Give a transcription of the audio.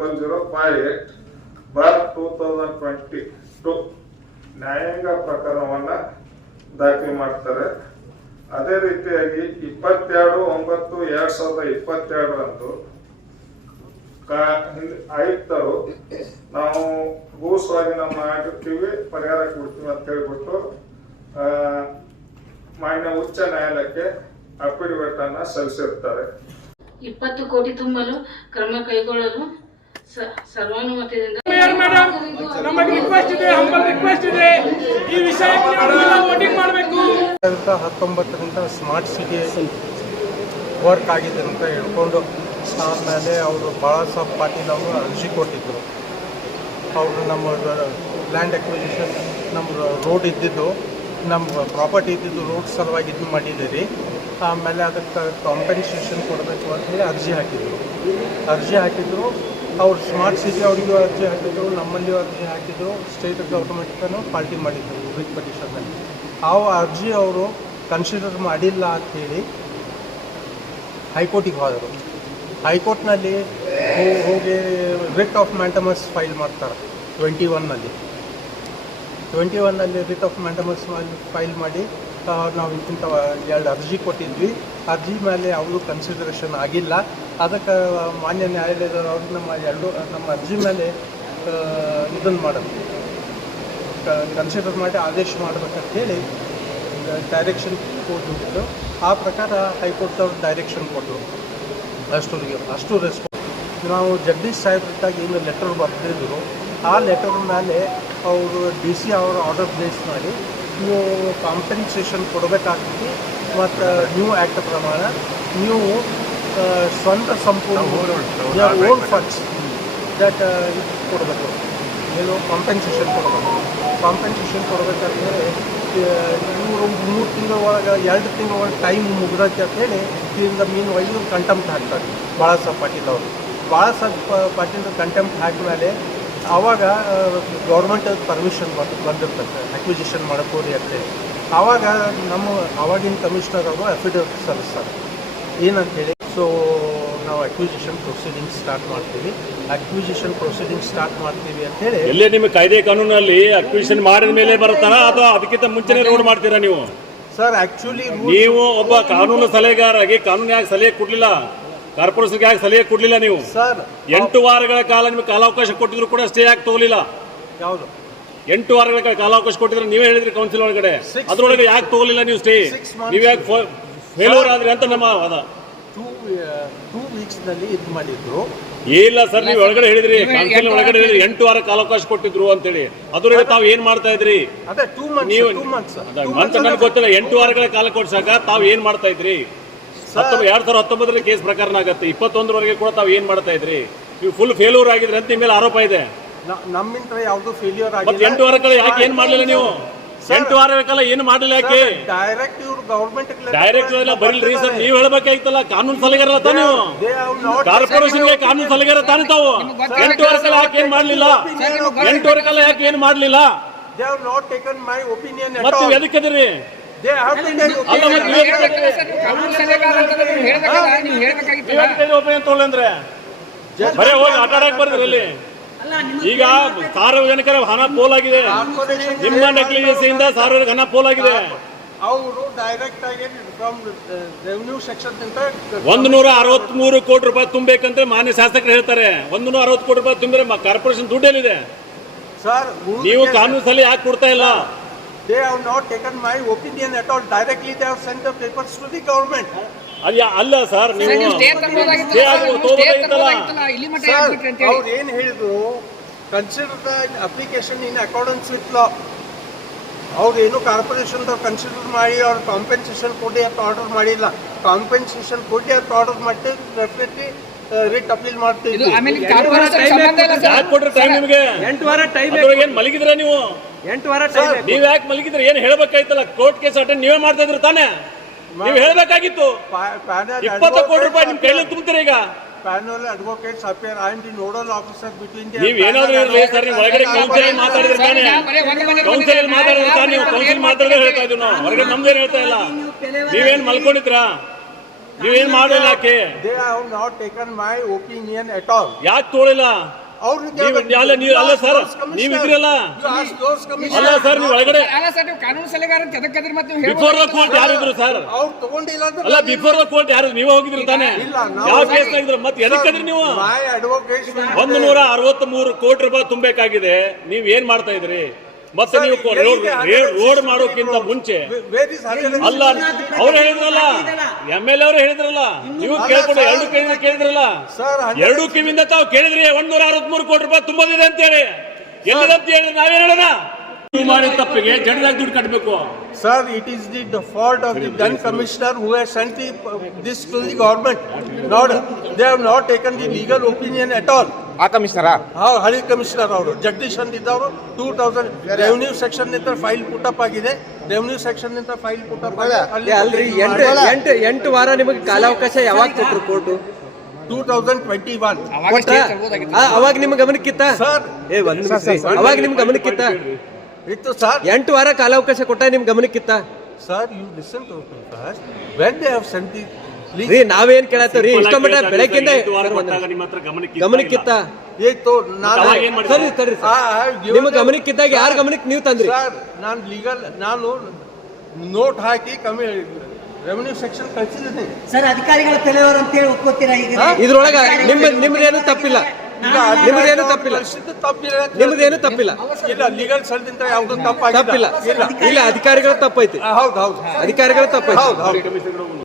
0058/2022 ನ್ಯಾಯಾಂಗ ಪ್ರಕರಣವನ್ನ ದಾಖಲೆ ಮಾಡ್ತಾರೆ. ಅದೇ ರೀತಿಯಾಗಿ 22/9/2022 ಅಂದು ಆಯುಕ್ತರು ನಾವು ಭೂ ಸ್ವಾಧೀನ ಮಾಡಿರ್ತೀವಿ, ಪರಿಹಾರ ಕೊಡ್ತೀವಿ ಅಂತ ಹೇಳ್ಬಿಟ್ಟು ಮಾನ್ಯ ಉಚ್ಚ ನ್ಯಾಯಾಲಯಕ್ಕೆ ಅಫಿಡವಿಟ್ ಅನ್ನ ಸಲ್ಲಿಸಿರ್ತಾರೆ. 20 ಕೋಟಿ ತುಂಬಲು ಕ್ರಮ ಕೈಗೊಳ್ಳಲು ಸರ್ವಾನುಮತದಿಂದ ನಮಗೆ ರಿಕ್ವೆಸ್ಟ್ ಇದೆ, ಹಂಬಲ್ ರಿಕ್ವೆಸ್ಟ್ ಇದೆ, ಈ ವಿಷಯಕ್ಕೆ ವೋಟಿಂಗ್ ಮಾಡಬೇಕು. 2019ರಿಂದ ಸ್ಮಾರ್ಟ್ ಸಿಟಿ ವರ್ಕ್ ಆಗಿದೆ ಅಂತ ಹೇಳ್ಕೊಂಡು ಆಮೇಲೆ ಅವರು ಬಾಳಾಸಾಹೇಬ್ ಪಾಟೀಲ್ ಅವರು ಅರ್ಜಿ ಕೊಟ್ಟಿದ್ದರು. ಅವರು ನಮ್ಮ ಲ್ಯಾಂಡ್ ಅಕ್ವಿಸಿಷನ್, ನಮ್ಮ ರೋಡ್ ಇದ್ದಿದ್ದು, ನಮ್ಮ ಪ್ರಾಪರ್ಟಿ ಇದ್ದಿದ್ದು ರೋಡ್ ಸಲುವಾಗಿ ಇದು ಮಾಡಿದ್ದೀರಿ. ಆಮೇಲೆ ಅದಕ್ಕೆ ಕಾಂಪೆನ್ಸೇಷನ್ ಕೊಡಬೇಕು ಅಂತೇಳಿ ಅರ್ಜಿ ಹಾಕಿದ್ರು. ಅವ್ರು ಸ್ಮಾರ್ಟ್ ಸಿಟಿ ಅವರಿಗೂ ಅರ್ಜಿ ಹಾಕಿದ್ರು, ನಮ್ಮಲ್ಲಿಯೂ ಅರ್ಜಿ ಹಾಕಿದ್ರು, ಸ್ಟೇಟ್ ಗೌರ್ಮೆಂಟ್ಗೂ ಪಾರ್ಟಿ ಮಾಡಿದ್ರು ರಿಟ್ ಪಟಿಷನ್ನಲ್ಲಿ. ಆ ಅರ್ಜಿ ಅವರು ಕನ್ಸಿಡರ್ ಮಾಡಿಲ್ಲ ಅಂಥೇಳಿ ಹೈಕೋರ್ಟಿಗೆ ಹೋದರು. ಹೈಕೋರ್ಟ್ನಲ್ಲಿ ಹೋಗಿ ರಿಟ್ ಆಫ್ ಮ್ಯಾಂಡಮಸ್ ಫೈಲ್ ಮಾಡ್ತಾರೆ. 21ನಲ್ಲಿ ರಿಟ್ ಆಫ್ ಮ್ಯಾಂಡಮಸ್ ಫೈಲ್ ಮಾಡಿ ನಾವು ಇಂಥ 2 ಅರ್ಜಿ ಕೊಟ್ಟಿದ್ವಿ. ಅರ್ಜಿ ಮೇಲೆ ಯಾವುದೂ ಕನ್ಸಿಡರೇಷನ್ ಆಗಿಲ್ಲ. ಅದಕ್ಕೆ ಮಾನ್ಯ ನ್ಯಾಯಾಲಯದವರು ನಮ್ಮ ಅರ್ಜಿ ಮೇಲೆ ಇದನ್ನು ಮಾಡೋದು ಕನ್ಸಿಡರ್ ಮಾಡಿ ಆದೇಶ ಮಾಡಬೇಕಂತ ಹೇಳಿ ಡೈರೆಕ್ಷನ್ ಕೊಟ್ಟಿದ್ದು. ಆ ಪ್ರಕಾರ ಹೈಕೋರ್ಟ್ದವ್ರು ಡೈರೆಕ್ಷನ್ ಕೊಟ್ಟರು. ಅಷ್ಟು ರೆಸ್ಪಾನ್ಸ್ ನಾವು ಜಗದೀಶ್ ಸಾಹೇಬ್ರಿದ್ದಾಗ ಏನು ಲೆಟರ್ ಬರೆದಿದ್ರು, ಆ ಲೆಟರ್ ಮೇಲೆ ಅವರು DC ಅವರು ಆರ್ಡರ್ ಪ್ಲೇಸ್ ಮಾಡಿ ನೀವು ಕಾಂಪೆನ್ಸೇಷನ್ ಕೊಡಬೇಕಾಗ್ತದೆ ಮತ್ತು ನ್ಯೂ ಆ್ಯಕ್ಟ್ ಪ್ರಮಾಣ ನೀವು ಸ್ವಂತ ಸಂಪೂರ್ಣ ಓನ್ ಫಂಡ್ಸ್ ದಟ್ ಕೊಡಬೇಕು, ಏನು ಕಾಂಪೆನ್ಸೇಷನ್ ಕೊಡಬೇಕಂದ್ರೆ ಇವರು 3 ತಿಂಗಳ ಒಳಗೆ 2 ತಿಂಗಳ ಒಳಗೆ ಟೈಮ್ ಮುಗ್ದೈತೆ ಅಂತೇಳಿ ಇದರಿಂದ ಮೀನು ಒಯ್ದು ಕಂಟೆಂಪ್ಟ್ ಹಾಕ್ತಾರೆ ಬಾಳಾಸಾಹೇಬ್ ಪಾಟೀಲ್ ಅವರು. ಬಾಳಾಸಾಹೇಬ್ ಪಾಟೀಲ್ ಕಂಟೆಂಪ್ಟ್ ಹಾಕಿದ್ಮೇಲೆ ಆವಾಗ ಗೌರ್ಮೆಂಟ್ ಪರ್ಮಿಷನ್ ಬಂದಿರ್ತದೆ ಅಕ್ವಿಸಿಷನ್ ಮಾಡೋಕ್ಕೋರಿ ಅಂತೇಳಿ. ಆವಾಗ ನಮ್ಮ ಆವಾಗಿನ ಕಮಿಷನರ್ ಅವರು ಅಫಿಡವಿಟ್ ಸಲ್ಲಿಸ್ತಾರೆ ಏನಂತೇಳಿ. ಸೊ ನಾವು ಅಕ್ವಿಸಿಷನ್ ಪ್ರೊಸೀಡಿಂಗ್ ಸ್ಟಾರ್ಟ್ ಮಾಡ್ತೀವಿ ಅಂತೇಳಿ. ಎಲ್ಲೇ ನಿಮ್ಮ ಕಾಯ್ದೆ ಕಾನೂನಲ್ಲಿ ಅಕ್ವಿಸಿಷನ್ ಮಾಡಿದ ಮೇಲೆ ಬರುತ್ತಾರ ಅಥವಾ ಅದಕ್ಕಿಂತ ಮುಂಚೆನೇ ರೋಡ್ ಮಾಡ್ತೀರಾ ನೀವು? ಸರ್ ಆಕ್ಚುಲಿ ನೀವು ಒಬ್ಬ ಕಾನೂನು ಸಲಹೆಗಾರಾಗಿ ಕಾನೂನು ಯಾಕೆ ಸಲಹೆ ಕೊಡ್ಲಿಲ್ಲ, ಕಾರ್ಪೊರೇಷನ್ಗೆ ಯಾಕೆ ಸಲಹೆ ಕೊಡ್ಲಿಲ್ಲ? ನೀವು ಸರ್ 8 ವಾರಗಳ ಕಾಲ ನಿಮ್ಗೆ ಕಾಲಾವಕಾಶ ಕೊಟ್ಟಿದ್ರು ಕೂಡ ಸ್ಟೇ ಯಾಕೆ ತಗೋಲಿಲ್ಲ? ಯಾವುದು 8 ವಾರಗಳ ಕಾಲಾವಕಾಶ ಕೊಟ್ಟಿದ್ರೆ ನೀವೇ ಹೇಳಿದ್ರಿ ಕೌನ್ಸಿಲ್ ಒಳಗಡೆ, ಅದ್ರೊಳಗೆ ಯಾಕೆ ತಗೋಲಿಲ್ಲ ನೀವು ಸ್ಟೇ? ನೀವು ಯಾಕೆ ಫೇಲ್ಯೂರ್ ಆದ್ರಿ ಅಂತ ನಮ್ಮ ವಾದ. 2 ವೀಕ್ಸ್ನಲ್ಲಿ ಇದು ಮಾಡಿದ್ರು. ಇಲ್ಲ ಸರ್, ನೀವು ಒಳಗಡೆ ಹೇಳಿದ್ರಿ, ಕೌನ್ಸಿಲ್ ಒಳಗಡೆ ಹೇಳಿದ್ರಿ 8 ವಾರ ಕಾಲಾವಕಾಶ ಕೊಟ್ಟಿದ್ರು ಅಂತೇಳಿ. ಅದ್ರೊಳಗೆ ತಾವು ಏನ್ ಮಾಡ್ತಾ ಇದ್ರಿ? ನೀವು ಅಂತ ನನಗೆ ಗೊತ್ತಿಲ್ಲ. 8 ವಾರಗಳ ಕಾಲ ಕೊಡ್ಸಾಕ ತಾವು ಏನ್ ಮಾಡ್ತಾ ಇದ್ರಿ? 2019 ಕೇಸ್ ಪ್ರಕರಣ ಆಗತ್ತೆ, 21ವರೆಗೆ ಕೂಡ ತಾವು ಏನ್ ಮಾಡ್ತಾ ಇದ್ರಿ? ನೀವು ಫುಲ್ ಫೇಲ್ಯೂರ್ ಆಗಿದ್ರಿ ಅಂತ ನಿಮ್ಮ ಮೇಲೆ ಆರೋಪ ಇದೆ. ನಮ್ಮಿಂದ ಯಾವುದು ಫೇಲ್ಯೂರ್ ಆಗಿಲ್ಲ. 8 ವಾರ ಕಾಲ ಯಾಕೆ ಏನ್ ಮಾಡ್ಲಿಲ್ಲ ನೀವು? 8 ವಾರಗಳ ಕಾಲ ಏನು ಮಾಡಿಲ್ಲ ಯಾಕೆ? ಡೈರೆಕ್ಟ್ ಇವರು ಗವರ್ಮೆಂಟ್ ಎಲ್ಲ ಬರಲ್ರಿ ಸರ್, ನೀವು ಹೇಳ್ಬೇಕಾಗಿತ್ತಲ್ಲ. ಕಾನೂನು ಸಲಹೆಗಾರ ತಾನು, ಕಾರ್ಪೊರೇಷನ್ಗೆ ಕಾನೂನು ಸಲಹೆಗಾರ ತಾನು ತಾವು. 8 ವಾರ ಕಾಲ ಯಾಕೆ ಏನ್ ಮಾಡ್ಲಿಲ್ಲ? 8 ವಾರ ಕಾಲ ಯಾಕೆ ಏನ್ ಮಾಡ್ಲಿಲ್ಲ? ಮತ್ತೆ ಎದಕ್ಕಿದ್ರಿ? ತೊಗೊಳಂದ್ರೆ ಬರೇ ಹೋಗಿ ಆಟ ಆಡಕ್ ಬರ್ದ್ರಿ ಅಲ್ಲಿ. ಈಗ ಸಾರ್ವಜನಿಕರ ಹಣ ಪೋಲಾಗಿದೆ, ನಿಮ್ಮ ನೆಗ್ಲಿಜೆನ್ಸಿಯಿಂದ ಸಾರ್ವಜನಿಕ ಹಣ ಪೋಲಾಗಿದೆ. ಅವರು ಡೈರೆಕ್ಟ್ ಆಗಿ ರೆವಿನ್ಯೂ ಸೆಕ್ಷನ್ 163 ಕೋಟಿ ರೂಪಾಯಿ ತುಂಬಬೇಕಂತ ಮಾನ್ಯ ಶಾಸಕರು ಹೇಳ್ತಾರೆ. 160 ಕೋಟಿ ರೂಪಾಯಿ ತುಂಬಿದ್ರೆ ಕಾರ್ಪೊರೇಷನ್ ದುಡ್ಡೇನಿದೆ ಸರ್? ನೀವು ಕಾನೂನು ಸಲಹೆ ಯಾಕೆ ಕೊಡ್ತಾ ಇಲ್ಲ? They have not taken my opinion at all. Directly they have sent the papers to the government. ಅಲ್ಲ ಸರ್, ನೀವು ಅವ್ರು ಏನು ಹೇಳಿದ್ರು, consider the application in accordance with law. ಅವ್ರು ಏನು ಕಾರ್ಪೊರೇಷನ್ದವ್ರು ಕನ್ಸಿಡರ್ ಮಾಡಿ ಅವ್ರು ಕಾಂಪೆನ್ಸೇಷನ್ ಕೊಡಿ ಅಂತ ಆರ್ಡರ್ ಮಾಡಿಲ್ಲ. ಕಾಂಪೆನ್ಸೇಷನ್ ಕೊಡಿ ಅಂತ ಆರ್ಡರ್ ಮಾಡಿ ಡೆಫಿನೆಟ್ಲಿ ರಿಟ್ ಅಪೀಲ್ ಮಾಡ್ತೀವಿ. ನಿಮಗೆ 8 ವಾರ ಟೈಮ್ ಮಲಗಿದ್ರೆ ನೀವು? 8 ವಾರ ಟೈಮ್ ನೀವು ಯಾಕೆ ಮಲಗಿದ್ರೆ? ಏನು ಹೇಳ್ಬೇಕಾಯ್ತಲ್ಲ, ಕೋರ್ಟ್ ಕೇಸ್ ಅಟೆಂಡ್ ನೀವೇ ಮಾಡ್ತಾ ಇದ್ರು ತಾನೆ? ನೀವು ಹೇಳ್ಬೇಕಾಗಿತ್ತು. 20 ಕೋಟಿ ರೂಪಾಯಿ ನಿಮ್ ಕೈಲಿ ತುಂಬ್ತೀರಾ ಈಗ? Panel advocates appear. I am the nodal officer between the. ನೀವು ಏನಾದರೂ ಇರಲಿ ಸರ್, ನೀವು ಹೊರಗಡೆ ಕೌನ್ಸಿಲ್ ಮಾತಾಡಿದ್ರೆ ತಾನೆ, ಕೌನ್ಸಿಲ್ ಮಾತಾಡಿದ್ರೆ ತಾನೆ, ನೀವು ಕೌನ್ಸಿಲ್ ಮಾತಾಡಿದ್ರೆ ಹೇಳ್ತಾ ಇದ್ದೀವಿ ನಾವು, ಹೊರಗಡೆ ನಮ್ದೇನು ಹೇಳ್ತಾ ಇಲ್ಲ. ನೀವೇನು ಮಲ್ಕೊಂಡಿದ್ರಾ? ನೀವೇನ್ ಮಾಡಿಲ್ಲ ಯಾಕೆ They have not taken my opinion at all. ಯಾಕೆ ತೋಳಿಲ್ಲ ಅವ್ರಿಗೆ ಅಲ್ಲ ಸರ್ ನೀವ್ ಇದ್ರಲ್ಲ ಅಲ್ಲ ಸರ್ ನೀವು ಒಳಗಡೆ ಅಲ್ಲ ಸರ್ ನೀವು ಕಾನೂನು ಸಲಹೆಗಾರ ಕೆದಕದ್ರಿ ಮತ್ತೆ ನೀವು ಬಿಫೋರ್ ದ ಕೋರ್ಟ್ ಯಾರಿದ್ರು ಸರ್ ಅವ್ರು ತಗೊಂಡಿಲ್ಲ ಅಂದ್ರೆ ಅಲ್ಲ ಬಿಫೋರ್ ದ ಕೋರ್ಟ್ ಯಾರು ನೀವು ಹೋಗಿದ್ರಿ ತಾನೆ ಇಲ್ಲ, ನಾವು ಯಾವ ಕೇಸ್ ಆಗಿದ್ರು ಮತ್ತೆ ಎದಕ್ಕದ್ರಿ ನೀವು my advocates 163 ಕೋಟಿ ರೂಪಾಯಿ ತುಂಬಬೇಕಾಗಿದೆ ನೀವ್ ಏನ್ ಮಾಡ್ತಾ ಇದ್ರಿ ಮತ್ತೆ ನೀವು ರೋಡ್ ಮಾಡೋಕ್ಕಿಂತ ಮುಂಚೆ where is Haryana? ಅಲ್ಲ ಅವ್ರು ಹೇಳಿದ್ರಲ್ಲ MLA ಅವರು ಹೇಳಿದ್ರಲ್ಲ ನೀವು ಕೇಳ್ಕೊಂಡು ಎರಡು ಕಿವಿಯಿಂದ ಕೇಳಿದ್ರಲ್ಲ Sir, ಎರಡು ಕಿವಿಯಿಂದ ತಾವು ಕೇಳಿದ್ರಿ 163 ಕೋಟಿ ರೂಪಾಯಿ ತುಂಬೋದಿದೆ ಅಂತ ಹೇಳಿ ಎಲ್ಲಿದೆ ಅಂತ ಹೇಳಿ ನಾವೇನ್ ಹೇಳೋಣ ನೀವು ಮಾಡಿದ ತಪ್ಪಿಗೆ ಜಡ್ದಾಗ ದುಡ್ಡು ಕಟ್ಟಬೇಕು Sir, it is the fault of the then commissioner who has sent this to the government. Not, they have not taken the legal opinion at all. ಆ ಕಮಿಷನರಾ ಹಳಿ ಕಮಿಷನರ್ ಅವರು ಜಗದೀಶ್ ಅಂತಿದ್ದವರು 2000 ರೆವಿನ್ಯೂ ಸೆಕ್ಷನ್ ನಿಂದ ಫೈಲ್ ಪುಟಪ್ ಆಗಿದೆ. Revenue section ನಿಂದ file put up ಅಲ್ರಿ ಎಂಟು ವಾರ ನಿಮಗೆ ಕಾಲಾವಕಾಶ ಯಾವಾಗ ಕೊಟ್ರು ಕೋರ್ಟು 2021. ಕೊಟ್ರ ಅವಾಗ ನಿಮ್ ಗಮನಕ್ಕಿತ್ತ ಸರ್ ಅವಾಗ ನಿಮ್ ಗಮನಕ್ಕಿತ್ತ ಇತ್ತು ಸರ್ 8 ವಾರ ಕಾಲಾವಕಾಶ ಕೊಟ್ಟ ನಿಮ್ ಗಮನಕ್ಕಿತ್ತ sir you listen to first when they have sent the ರೀ ನಾವೇನ್ ಕೇಳತ್ತವ್ರಿ ಇಷ್ಟ ಮಟ್ಟ ಬೆಳಕಿಂದ ನಿಮ್ಮ ಹತ್ರ ಗಮನಕ್ಕಿತ್ತ ಏತು ನಾನು ಅವಾಗ ಏನ್ ಮಾಡಿದ್ರು? ಸರಿ ನಿಮ್ಮ ಗಮನಕ್ಕಿದ್ದಾಗ ಯಾರ ಗಮನಕ್ಕೆ ನೀವು ತಂದ್ರಿ ಸರ್ ನಾನು ಲೀಗಲ್ ನಾನು ನೋಟ್ ಹಾಕಿ ರೆವಿನ್ಯೂ ಸೆಕ್ಷನ್ ಕಳಿಸಿದ್ದೀನಿ. ಸರ್ ಅಧಿಕಾರಿಗಳ ತಲೆಯವರು ಅಂತೇಳಿ ಒಪ್ಕೋತೀರಾ ಈಗ ಇದ್ರೊಳಗ ನಿಮ್ದೇನು ತಪ್ಪಿಲ್ಲ ನಿಮ್ದೇನು ತಪ್ಪಿಲ್ಲ ನಿಮ್ದೇನು ತಪ್ಪಿಲ್ಲ ಇಲ್ಲ ಲೀಗಲ್ ಸೆಲ್ದಿಂದ ಯಾವ್ದು ತಪ್ಪಾಗಿಲ್ಲ ತಪ್ಪಿಲ್ಲ ಇಲ್ಲ ಅಧಿಕಾರಿಗಳ ತಪ್ಪೈತಿ ಹೌದು ಅಧಿಕಾರಿಗಳ ತಪ್ಪೈತಿ ಹೌದು